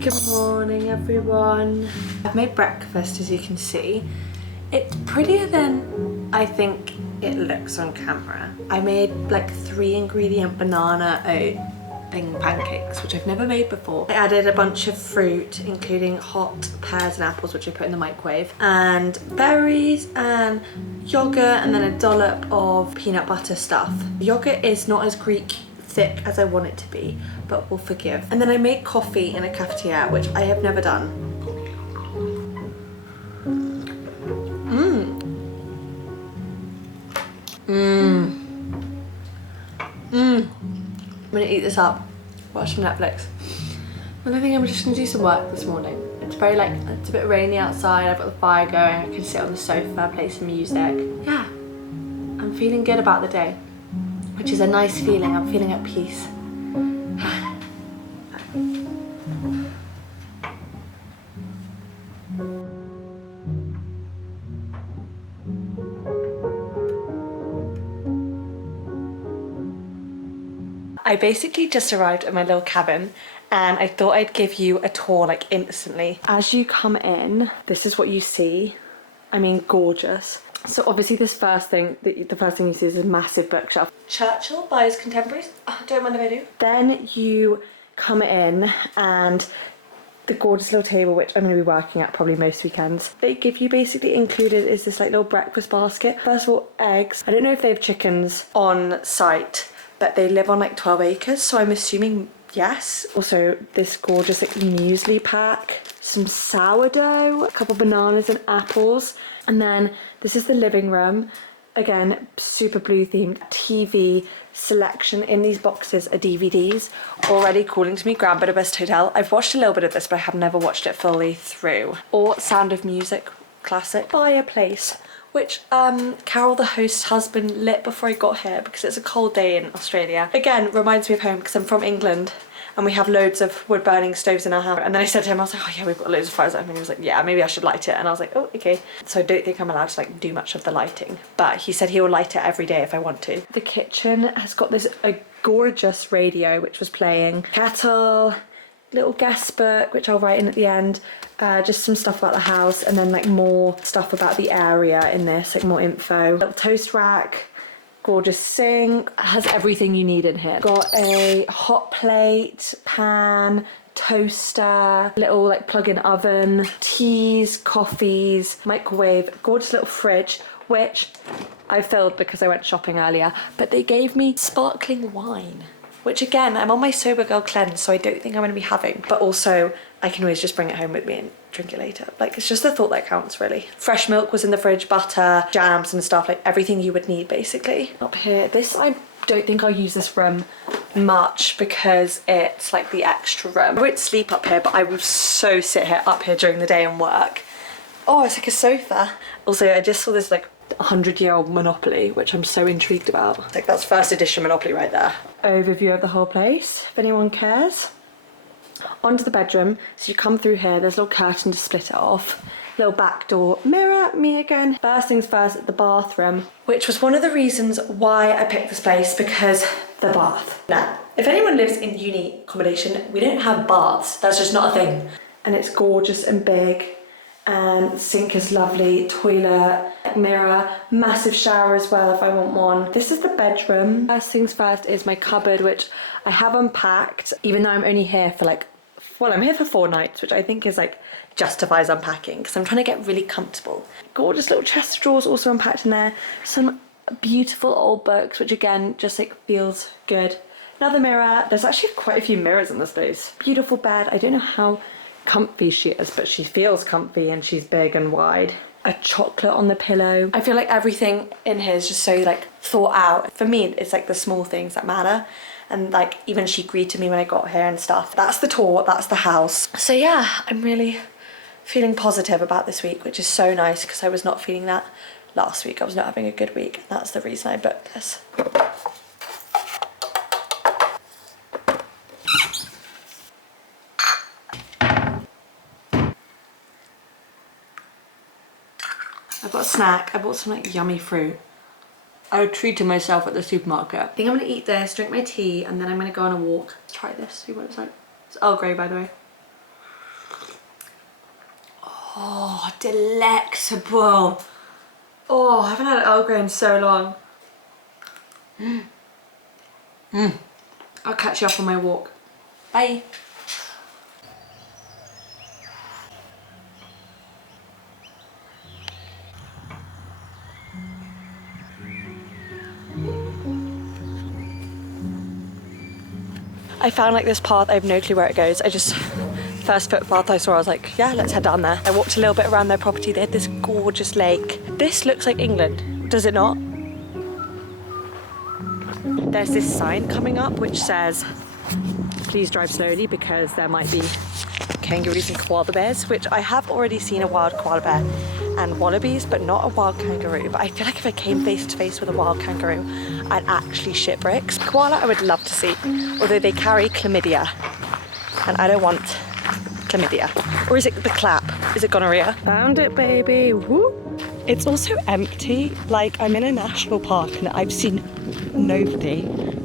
Good morning everyone. I've made breakfast, as you can see. It's prettier than I think it looks on camera. I made like 3-ingredient banana oat pancakes, which I've never made before. I added a bunch of fruit, including hot pears and apples, which I put in the microwave, and berries and yogurt, and then a dollop of peanut butter stuff. The yogurt is not as Greek thick as I want it to be, but we'll forgive. And then I made coffee in a cafetiere, which I have never done. I'm gonna eat this up, watch some Netflix. And I think I'm just gonna do some work this morning. It's very it's a bit rainy outside, I've got the fire going, I can sit on the sofa, play some music. Yeah, I'm feeling good about the day, which is a nice feeling. I'm feeling at peace. I basically just arrived at my little cabin and I thought I'd give you a tour like instantly. As you come in, this is what you see. I mean, gorgeous. So obviously the first thing you see is a massive bookshelf. Churchill by his contemporaries. Oh, don't mind if I do. Then you come in and the gorgeous little table, which I'm going to be working at probably most weekends. They give you basically included is this like little breakfast basket. First of all, eggs. I don't know if they have chickens on site, but they live on like 12 acres, so I'm assuming yes. Also this gorgeous like muesli pack, some sourdough, a couple bananas and apples. And then this is the living room. Again, super blue themed. TV selection in these boxes are DVDs. Already calling to me Grand Budapest Hotel. I've watched a little bit of this, but I have never watched it fully through. Or Sound of Music, classic. Fireplace, which Carol, the host's husband, lit before I got here because it's a cold day in Australia. Again, reminds me of home because I'm from England and we have loads of wood burning stoves in our house. And then I said to him, I was like, oh yeah, we've got loads of fires. And he was like, yeah, maybe I should light it. And I was like, oh, okay. So I don't think I'm allowed to like do much of the lighting, but he said he will light it every day if I want to. The kitchen has got this gorgeous radio which was playing, kettle, little guest book which I'll write in at the end, just some stuff about the house, and then like more stuff about the area in this, like more info. Little toast rack, gorgeous sink, has everything you need in here. Got a hot plate, pan, toaster, little like plug-in oven, teas, coffees, microwave, gorgeous little fridge, which I filled because I went shopping earlier, but they gave me sparkling wine, which again, I'm on my sober girl cleanse, so I don't think I'm gonna be having, but also I can always just bring it home with me and drink it later. Like, it's just the thought that counts, really. Fresh milk was in the fridge, butter, jams and stuff, like everything you would need, basically. Up here, this, I don't think I'll use this room much because it's like the extra room. I won't sleep up here, but I will so sit up here during the day and work. Oh, it's like a sofa. Also, I just saw this like 100-year-old Monopoly, which I'm so intrigued about. Like, that's first edition Monopoly right there. Overview of the whole place, if anyone cares. Onto the bedroom. So you come through here, there's a little curtain to split it off. Little back door, mirror, me again. First things first, the bathroom, which was one of the reasons why I picked this place, because the bath. Now, if anyone lives in uni accommodation, we don't have baths. That's just not a thing. And it's gorgeous and big. And sink is lovely, toilet, mirror, massive shower as well if I want one. This is the bedroom. First things first is my cupboard, which I have unpacked, even though I'm only here for like, well, I'm here for 4 nights, which I think is like justifies unpacking because I'm trying to get really comfortable. Gorgeous little chest of drawers also unpacked in there. Some beautiful old books, which again just like feels good. Another mirror. There's actually quite a few mirrors in this place. Beautiful bed. I don't know how comfy she is, but she feels comfy and she's big and wide. A chocolate on the pillow. I feel like everything in here is just so like thought out. For me, it's like the small things that matter. And like even she greeted me when I got here and stuff. That's the tour, that's the house. So yeah, I'm really feeling positive about this week, which is so nice because I was not feeling that last week. I was not having a good week, and that's the reason I booked this. I've got a snack. I bought some like yummy fruit. I treated myself at the supermarket. I think I'm gonna eat this, drink my tea, and then I'm gonna go on a walk. try this, see what it's like. It's Earl Grey, by the way. Oh, delectable. Oh, I haven't had Earl Grey in so long. I'll catch you up on my walk. Bye. I found like this path, I have no clue where it goes. I just, first footpath I saw, I was like, yeah, let's head down there. I walked a little bit around their property. They had this gorgeous lake. This looks like England, does it not? There's this sign coming up which says, please drive slowly because there might be kangaroos and koala bears, which I have already seen a wild koala bear and wallabies, but not a wild kangaroo. But I feel like if I came face to face with a wild kangaroo, I'd actually shit bricks. Koala I would love to see, although they carry chlamydia, and I don't want chlamydia. Or is it the clap? Is it gonorrhea? Found it, baby. Woo! It's also empty. Like, I'm in a national park and I've seen nobody.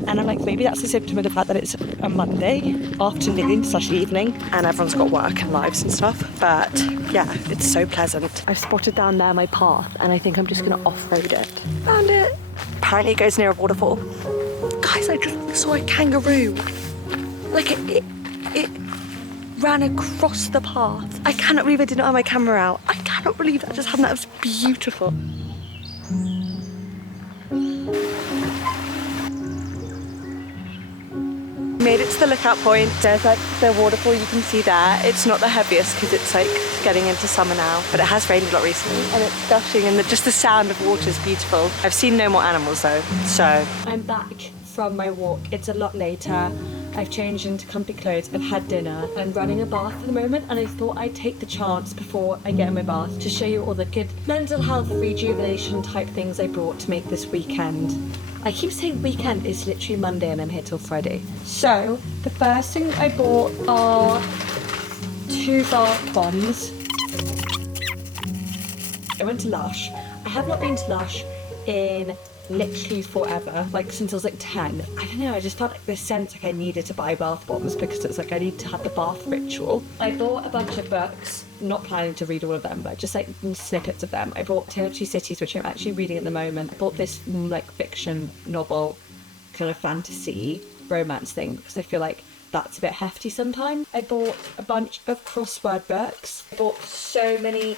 And I'm like, maybe that's a symptom of the fact that it's a Monday afternoon / evening and everyone's got work and lives and stuff. But yeah, it's so pleasant. I've spotted down there my path and I think I'm just gonna off-road it. Found it. Apparently it goes near a waterfall. Guys, I just saw a kangaroo. Like it ran across the path. I cannot believe I did not have my camera out. I cannot believe that just happened. That was beautiful. Made it to the lookout point. There's like the waterfall you can see there. It's not the heaviest because it's like getting into summer now, but it has rained a lot recently and it's gushing and just the sound of water is beautiful. I've seen no more animals though, so. I'm back from my walk. It's a lot later. I've changed into comfy clothes, I've had dinner, I'm running a bath at the moment and I thought I'd take the chance before I get in my bath to show you all the good mental health rejuvenation type things I brought to make this weekend. I keep saying weekend, it's literally Monday and I'm here till Friday. So, the first thing I bought are 2 dark bombs. I went to Lush. I have not been to Lush in literally forever, like since I was like 10. I don't know, I just felt like this sense like I needed to buy bath bombs because it's like I need to have the bath ritual. I bought a bunch of books, not planning to read all of them, but just like snippets of them. I bought Tale of Two Cities, which I'm actually reading at the moment. I bought this like fiction novel, kind of fantasy romance thing because I feel like that's a bit hefty sometimes. I bought a bunch of crossword books. I bought so many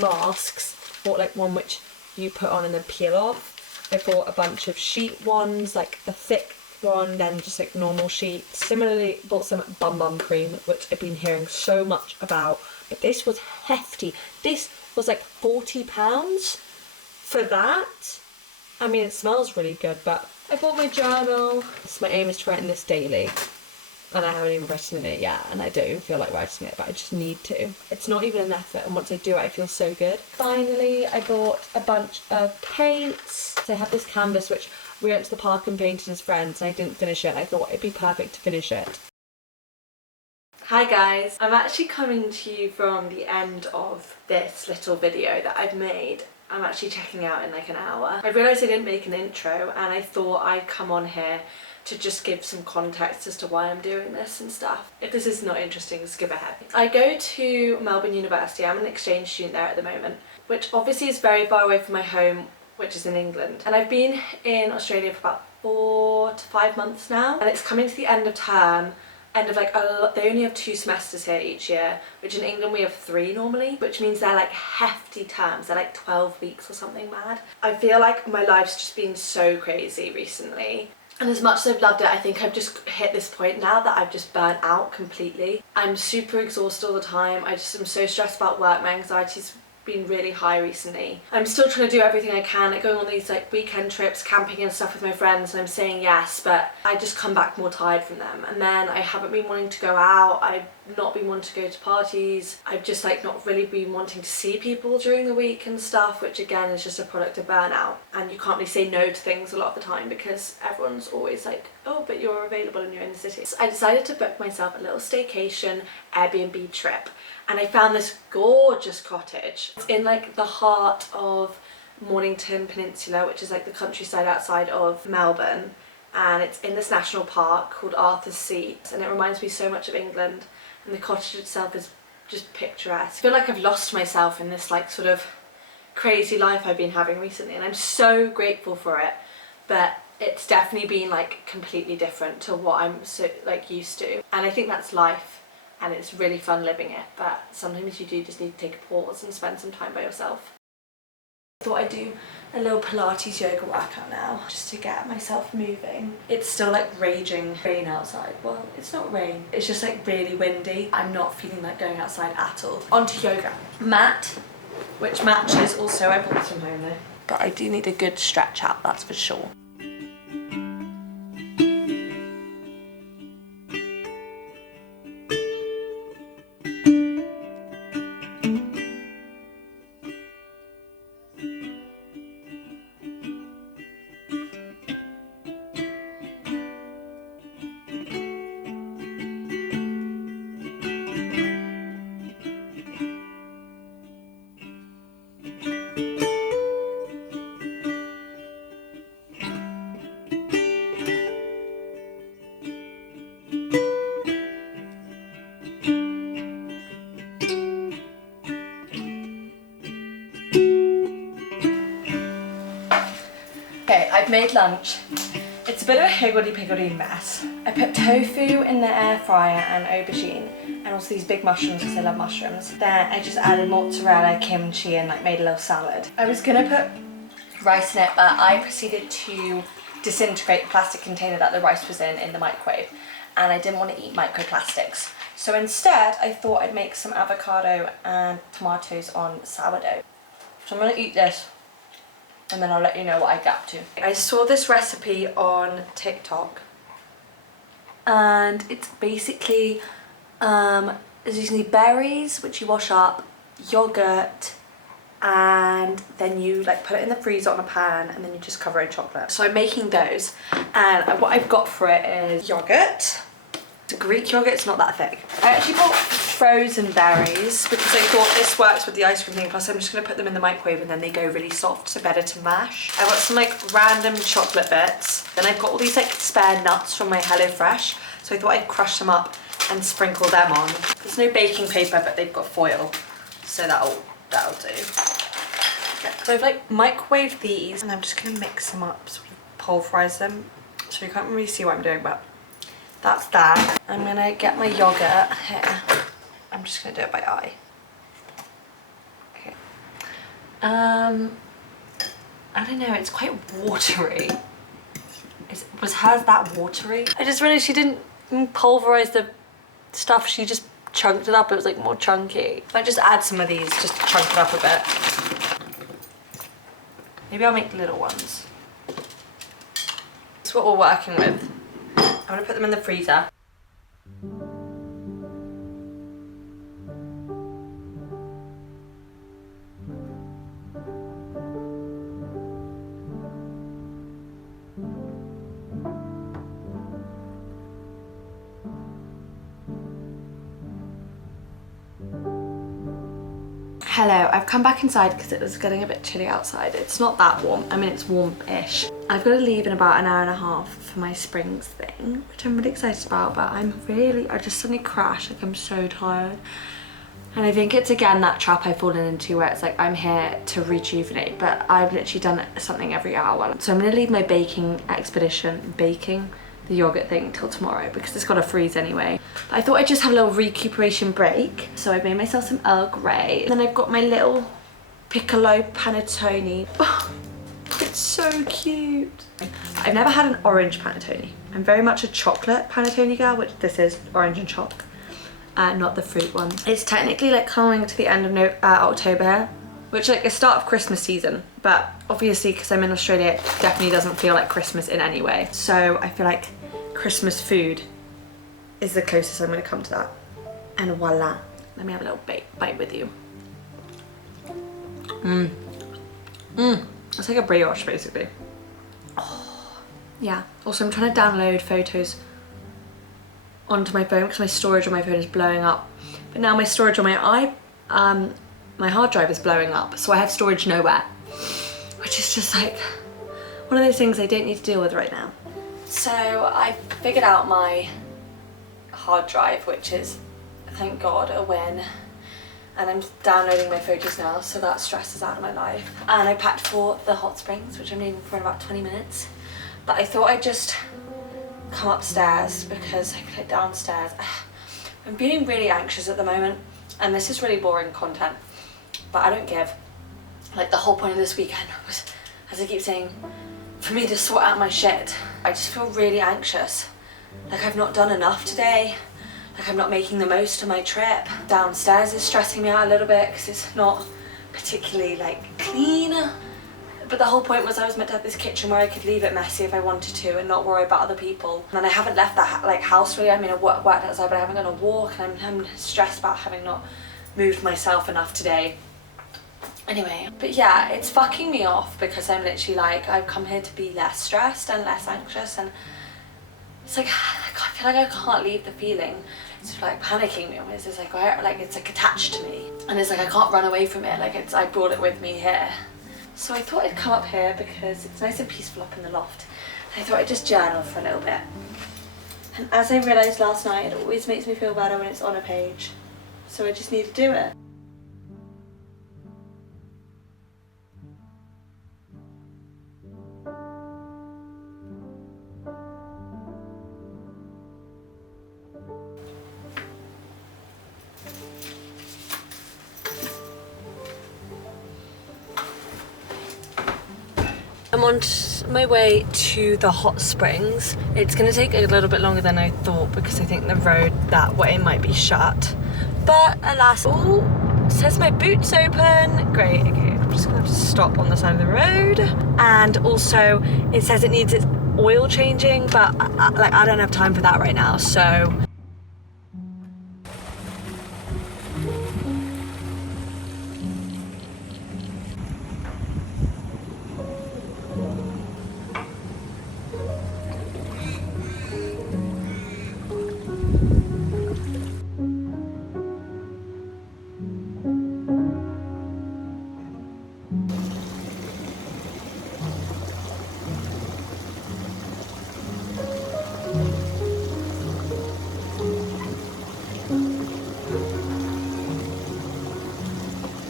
masks. I bought like one which you put on and then peel off. I bought a bunch of sheet ones, like a thick one, then just like normal sheets. Similarly, bought some bum bum cream, which I've been hearing so much about, but this was hefty. This was like £40 for that. I mean, it smells really good, but I bought my journal. So my aim is to write in this daily. And I haven't even written in it yet, and I don't even feel like writing it, but I just need to. It's not even an effort, and once I do it, I feel so good. Finally, I bought a bunch of paints. So I have this canvas, which we went to the park and painted as friends, and I didn't finish it, and I thought it'd be perfect to finish it. Hi guys, I'm actually coming to you from the end of this little video that I've made. I'm actually checking out in like an hour. I realised I didn't make an intro, and I thought I'd come on here to just give some context as to why I'm doing this and stuff. If this is not interesting, skip ahead. I go to Melbourne University. I'm an exchange student there at the moment, which obviously is very far away from my home, which is in England. And I've been in Australia for about 4 to 5 months now, and it's coming to the end of term. They only have 2 semesters here each year, which in England we have 3 normally, which means they're like hefty terms. They're like 12 weeks or something mad. I feel like my life's just been so crazy recently. And as much as I've loved it, I think I've just hit this point now that I've just burnt out completely. I'm super exhausted all the time. I just am so stressed about work. My anxiety's been really high recently. I'm still trying to do everything I can, like going on these like weekend trips, camping and stuff with my friends, and I'm saying yes, but I just come back more tired from them. And then I haven't been wanting to go out. I've not been wanting to go to parties. I've just like not really been wanting to see people during the week and stuff, which again is just a product of burnout. And you can't really say no to things a lot of the time because everyone's always like, oh, but you're available and you're in the city. So I decided to book myself a little staycation Airbnb trip, and I found this gorgeous cottage. It's in like the heart of Mornington Peninsula, which is like the countryside outside of Melbourne. and it's in this national park called Arthur's Seat, and it reminds me so much of England, and the cottage itself is just picturesque. I feel like I've lost myself in this like sort of crazy life I've been having recently, and I'm so grateful for it, but it's definitely been like completely different to what I'm so like used to, and I think that's life, and it's really fun living it, but sometimes you do just need to take a pause and spend some time by yourself. I thought I'd do a little Pilates yoga workout now, just to get myself moving. It's still like raging rain outside. Well, it's not rain, it's just like really windy. I'm not feeling like going outside at all. On to yoga. Mat, which matches also, I bought this from home though. But I do need a good stretch out, that's for sure. Okay, I've made lunch. It's a bit of a higgledy-piggledy mess. I put tofu in the air fryer and aubergine, and also these big mushrooms because I love mushrooms. Then I just added mozzarella, kimchi, and like made a little salad. I was gonna put rice in it, but I proceeded to disintegrate the plastic container that the rice was in the microwave, and I didn't want to eat microplastics. So instead, I thought I'd make some avocado and tomatoes on sourdough. So I'm gonna eat this, and then I'll let you know what I get up to. I saw this recipe on TikTok, and it's basically using berries, which you wash up, yogurt, and then you like put it in the freezer on a pan, and then you just cover it in chocolate. So I'm making those, and what I've got for it is yogurt. It's a Greek yogurt, it's not that thick. I actually bought frozen berries because I thought this works with the ice cream thing, plus I'm just going to put them in the microwave and then they go really soft, so better to mash. I've got some like random chocolate bits, then I've got all these like spare nuts from my HelloFresh, so I thought I'd crush them up and sprinkle them on. There's no baking paper, but they've got foil, so that'll do. Okay. So I've like microwaved these, and I'm just going to mix them up, sort of pulverize them, so you can't really see what I'm doing, but that's that. I'm gonna get my yogurt here. I'm just gonna do it by eye. Okay. I don't know, it's quite watery. Was hers that watery? I just realized she didn't pulverize the stuff, she just chunked it up. It was like more chunky. If I just add some of these, just chunk it up a bit. Maybe I'll make little ones. That's what we're working with. I'm gonna put them in the freezer. Hello, I've come back inside because it was getting a bit chilly outside. It's not that warm, I mean it's warm-ish. I've got to leave in about an hour and a half for my Springs thing, which I'm really excited about, but I just suddenly crashed, like I'm so tired. And I think it's again that trap I've fallen into where it's like I'm here to rejuvenate, but I've literally done something every hour. So I'm gonna leave my baking expedition, the yogurt thing, till tomorrow because it's got to freeze anyway. But I thought I'd just have a little recuperation break. So I've made myself some Earl Grey. And then I've got my little piccolo panettone. Oh, it's so cute. I've never had an orange panettone. I'm very much a chocolate panettone girl, which this is orange and choc, not the fruit one. It's technically like coming to the end of October, which like the start of Christmas season, but obviously because I'm in Australia, it definitely doesn't feel like Christmas in any way. So I feel like Christmas food is the closest I'm gonna come to that. And voila. Let me have a little bite with you. It's like a brioche basically. Oh, yeah. Also I'm trying to download photos onto my phone because my storage on my phone is blowing up. But now my storage on my hard drive is blowing up, so I have storage nowhere, which is just like one of those things I don't need to deal with right now. So I figured out my hard drive, which is, thank God, a win. And I'm downloading my photos now, so that stress is out of my life. And I packed for the hot springs, which I'm leaving for in about 20 minutes. But I thought I'd just come upstairs because I feel like downstairs, I'm feeling really anxious at the moment. And this is really boring content, but I don't give. Like, the whole point of this weekend was, as I keep saying, for me to sort out my shit. I just feel really anxious. Like I've not done enough today. Like I'm not making the most of my trip. Downstairs is stressing me out a little bit because it's not particularly like clean. But the whole point was I was meant to have this kitchen where I could leave it messy if I wanted to and not worry about other people. And I haven't left that like house really. I mean, I worked outside, but I haven't gone a walk, and I'm stressed about having not moved myself enough today. Anyway, but yeah, it's fucking me off because I'm literally like, I've come here to be less stressed and less anxious, and it's like, I feel like I can't leave the feeling. It's like panicking me almost. It's like attached to me, and it's like I can't run away from it. Like I brought it with me here. So I thought I'd come up here because it's nice and peaceful up in the loft. I thought I'd just journal for a little bit. And as I realised last night, it always makes me feel better when it's on a page. So I just need to do it. I'm on my way to the hot springs. It's going to take a little bit longer than I thought because I think the road that way might be shut. But alas, oh, it says my boot's open. Great, okay, I'm just going to have to stop on the side of the road. And also, it says it needs its oil changing, but I don't have time for that right now, so.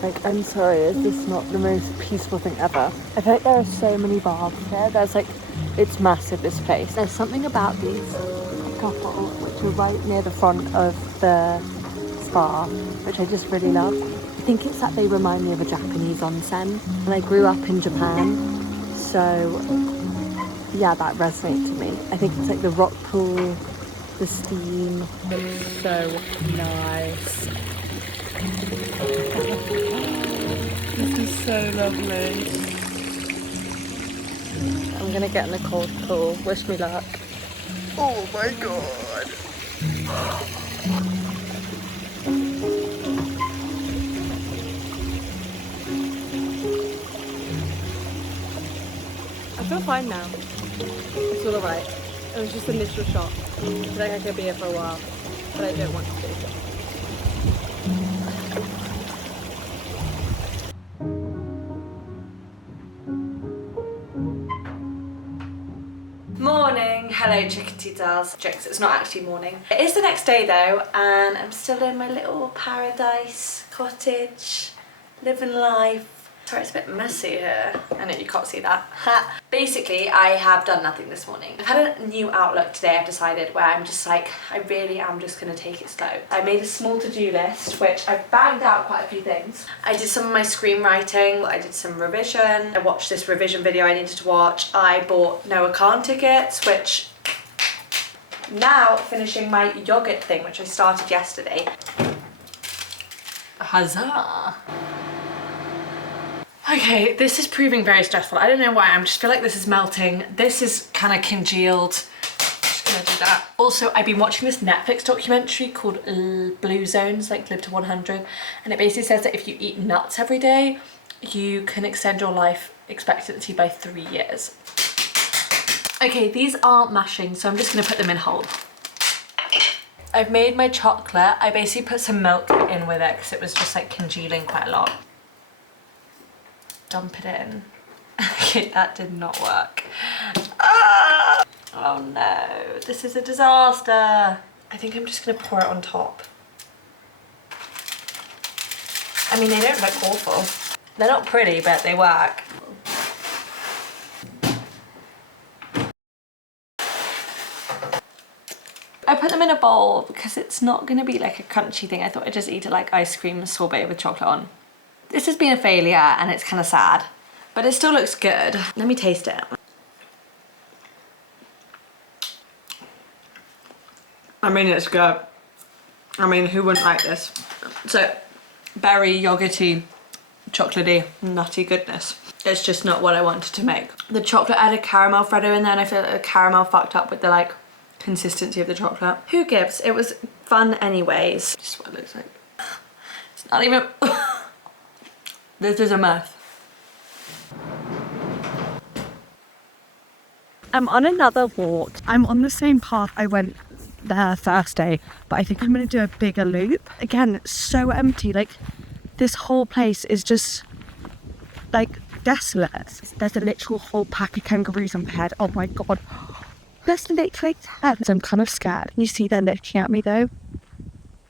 Like, I'm sorry, is this not the most peaceful thing ever? I feel like there are so many bars here. There's like, it's massive, this place. There's something about these couple, which are right near the front of the spa, which I just really love. I think it's that they remind me of a Japanese onsen. And I grew up in Japan, so yeah, that resonates to me. I think it's like the rock pool, the steam. It's so nice. This is so lovely. I'm gonna get in the cold pool. Wish me luck. Oh my god. I feel fine now. It's all alright. It was just an initial shock. I feel like I could be here for a while, but I don't want to be. Morning, hello chickadee dolls. Jokes, it's not actually morning. It is the next day though, and I'm still in my little paradise cottage, living life. Sorry, it's a bit messy here. I know you can't see that. Basically, I have done nothing this morning. I've had a new outlook today, I've decided, where I'm just like, I really am just gonna take it slow. I made a small to-do list, which I banged out quite a few things. I did some of my screenwriting, I did some revision, I watched this revision video I needed to watch, I bought Noah Khan tickets, which now finishing my yogurt thing, which I started yesterday. Huzzah! Okay, this is proving very stressful. I don't know why, I just feel like this is melting. This is kind of congealed. Just gonna do that. Also, I've been watching this Netflix documentary called Blue Zones, like Live to 100. And it basically says that if you eat nuts every day, you can extend your life expectancy by 3 years. Okay, these aren't mashing, so I'm just gonna put them in whole. I've made my chocolate. I basically put some milk in with it because it was just like congealing quite a lot. Dump it in. Okay, that did not work. Ah! Oh no, this is a disaster. I think I'm just gonna pour it on top. I mean, they don't look awful. They're not pretty, but they work. I put them in a bowl because it's not gonna be like a crunchy thing. I thought I'd just eat it like ice cream sorbet with chocolate on. This has been a failure and it's kind of sad, but it still looks good. Let me taste it. I mean, it's good. I mean, who wouldn't like this? So, berry, yogurty, chocolatey, nutty goodness. It's just not what I wanted to make. The chocolate had a caramel Freddo in there and I feel like the caramel fucked up with the like consistency of the chocolate. Who gives? It was fun anyways. This is what it looks like. It's not even... This is a mess. I'm on another walk. I'm on the same path I went there Thursday, but I think I'm gonna do a bigger loop. Again, it's so empty. Like, this whole place is just like desolate. There's a literal whole pack of kangaroos on my head. Oh my god. There's literally 10. So I'm kind of scared. You see they're looking at me though.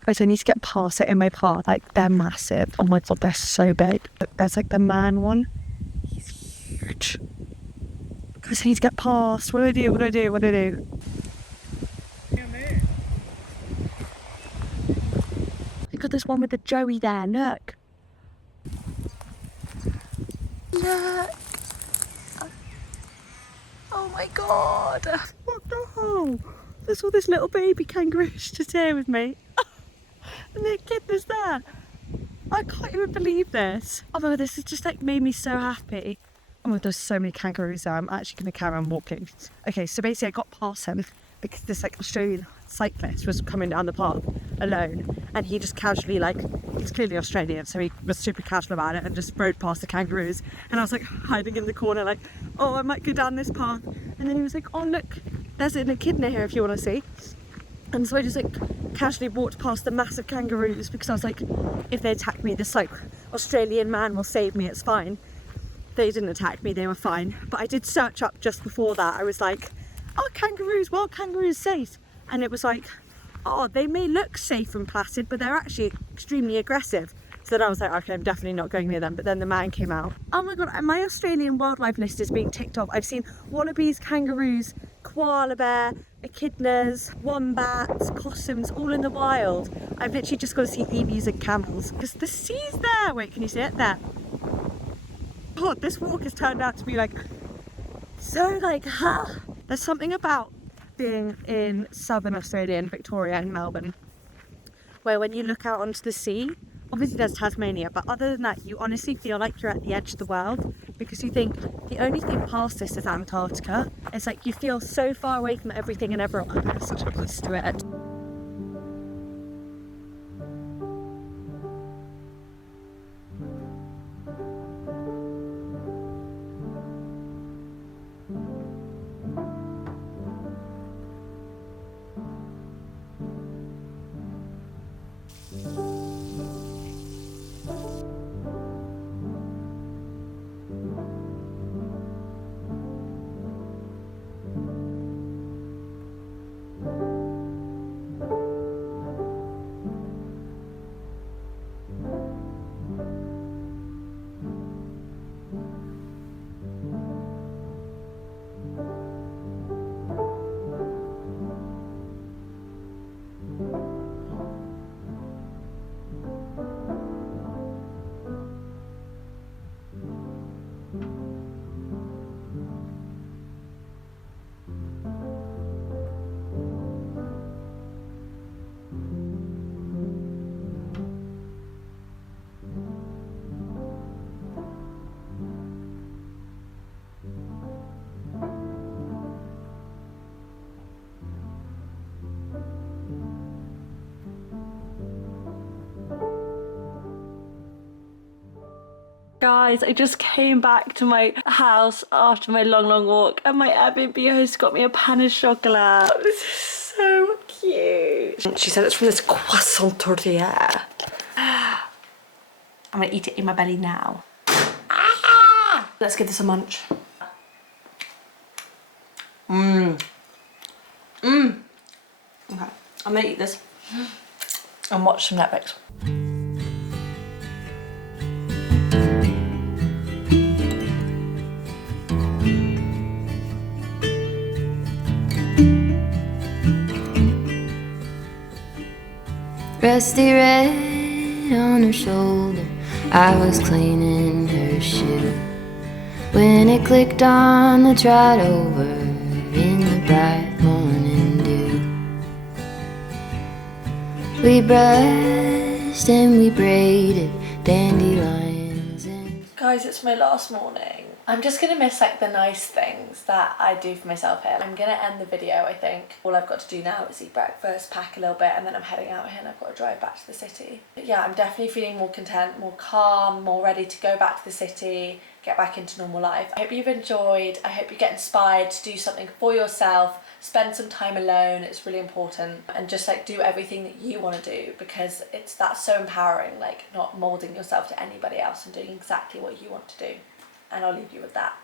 Guys, I need to get past it in my path. Like, they're massive. Oh my god, they're so big. Look, there's like the man one. He's huge. Guys, I need to get past. What do I do? What do I do? What do I do? Look at this one with the Joey there. Look. Look. Oh my god. What the hell? There's all this little baby kangaroos just here with me. And their kid was there. I can't even believe this. Although this has just like made me so happy. Oh my god, there's so many kangaroos there. I'm actually going to carry on walking. Okay, so basically I got past him because this like Australian cyclist was coming down the path alone, and he just casually, like, he's clearly Australian, so he was super casual about it and just rode past the kangaroos, and I was like hiding in the corner like, oh, I might go down this path, and then he was like, oh look, there's an echidna here if you want to see. And so I just like casually walked past the massive kangaroos because I was like, if they attack me, this like Australian man will save me, it's fine. They didn't attack me, they were fine. But I did search up just before that. I was like, oh, kangaroos, wild kangaroos safe. And it was like, oh, they may look safe and placid, but they're actually extremely aggressive. So then I was like, okay, I'm definitely not going near them. But then the man came out. Oh my god, and my Australian wildlife list is being ticked off. I've seen wallabies, kangaroos, koala bear, echidnas, wombats, possums, all in the wild. I've literally just got to see emus and camels. Because the sea's there. Wait, can you see it? There. God, this walk has turned out to be like, so like, there's something about being in southern Australia, in Victoria and Melbourne, where when you look out onto the sea, obviously there's Tasmania, but other than that, you honestly feel like you're at the edge of the world, because you think the only thing past this is Antarctica. It's like you feel so far away from everything and everyone. There's such a place to it. Guys, I just came back to my house after my long walk, and my Airbnb host got me a pain au chocolat. This is so cute. She said it's from this croissant tortilla. I'm gonna eat it in my belly now. Let's give this a munch. I'm gonna eat this and watch some Netflix. Rusty red on her shoulder, I was cleaning her shoe when it clicked on the trot over in the bright morning dew. We brushed and we braided dandelions and... Guys, it's my last morning. I'm just gonna miss like the nice things that I do for myself here. I'm gonna end the video, I think. All I've got to do now is eat breakfast, pack a little bit, and then I'm heading out here and I've got to drive back to the city. But yeah, I'm definitely feeling more content, more calm, more ready to go back to the city, get back into normal life. I hope you've enjoyed. I hope you get inspired to do something for yourself, spend some time alone. It's really important, and just like do everything that you want to do, because that's so empowering, like not molding yourself to anybody else and doing exactly what you want to do. And I'll leave you with that.